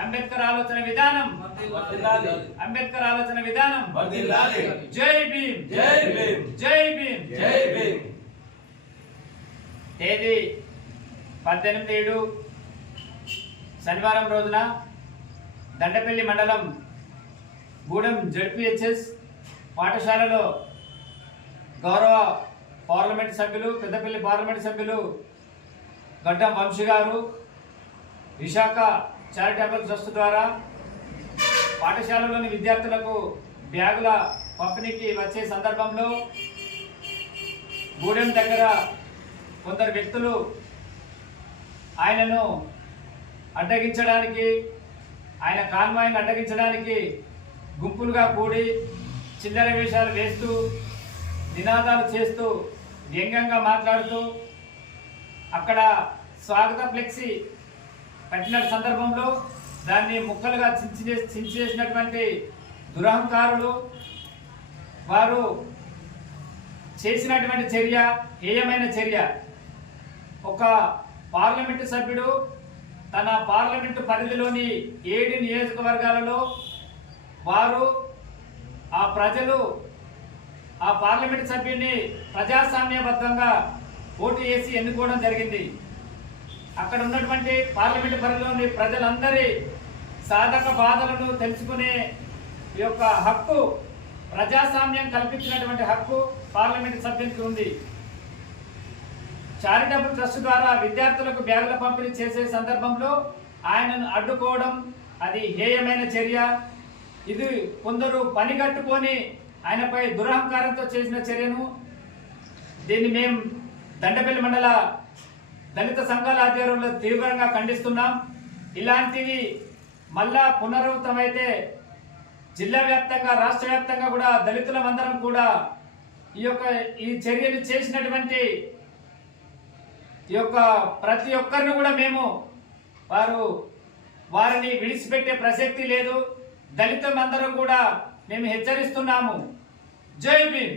అంబేద్కర్ ఆలోచన విధానం అంబేద్కర్ ఆలోచన విధానం జై భీమ్ జై భీమ్ జై భీమ్ జై భీమ్. తేదీ 18/7 శనివారం రోజున దండపల్లి మండలం గూడెం జడ్పీహెచ్ఎస్ పాఠశాలలో గౌరవ పార్లమెంట్ సభ్యులు పెద్దపల్లి పార్లమెంట్ సభ్యులు గడ్డం వంశీ గారు విశాఖ చారిటబుల్ ట్రస్ట్ ద్వారా పాఠశాలలోని విద్యార్థులకు బ్యాగుల పంపిణీకి వచ్చే సందర్భంలో గూడెం దగ్గర కొందరు వ్యక్తులు ఆయనను అడ్డగించడానికి ఆయన కాన్వాయ్ని అడ్డగించడానికి గుంపులుగా కూడి చిల్లర వేషాలు వేస్తూ నినాదాలు చేస్తూ వ్యంగ్యంగా మాట్లాడుతూ అక్కడ స్వాగత ఫ్లెక్సీ కట్టిన సందర్భంలో దాన్ని ముక్కలుగా చించేసినటువంటి దురహంకారులు వారు చేసినటువంటి చర్య హేయమైన చర్య. ఒక పార్లమెంటు సభ్యుడు తన పార్లమెంటు పరిధిలోని 7 నియోజకవర్గాలలో వారు ఆ ప్రజలు ఆ పార్లమెంటు సభ్యుని ప్రజాస్వామ్యబద్ధంగా ఓటు వేసి ఎన్నుకోవడం జరిగింది. అక్కడ ఉన్నటువంటి పార్లమెంటు పరిధిలోని ప్రజలందరి సాధక బాధలను తెలుసుకునే యొక్క హక్కు, ప్రజాస్వామ్యం కల్పించినటువంటి హక్కు పార్లమెంటు సభ్యునికి ఉంది. చారిటబుల్ ట్రస్ట్ ద్వారా విద్యార్థులకు బ్యాగుల పంపిణీ చేసే సందర్భంలో ఆయనను అడ్డుకోవడం అది హేయమైన చర్య. ఇది కొందరు పనిగట్టుకొని ఆయనపై దురహంకారంతో చేసిన చర్యను దీన్ని మేము దండపల్లి మండల దళిత సంఘాల ఆధ్వర్యంలో తీవ్రంగా ఖండిస్తున్నాం. ఇలాంటివి మళ్ళా పునరావృతమైతే జిల్లా వ్యాప్తంగా రాష్ట్ర వ్యాప్తంగా కూడా దళితులమందరం కూడా ఈ చర్యను చేసినటువంటి ప్రతి ఒక్కరిని కూడా మేము వారిని విడిచిపెట్టే ప్రసక్తి లేదు. దళితులందరం కూడా మేము హెచ్చరిస్తున్నాము. జై భీమ్.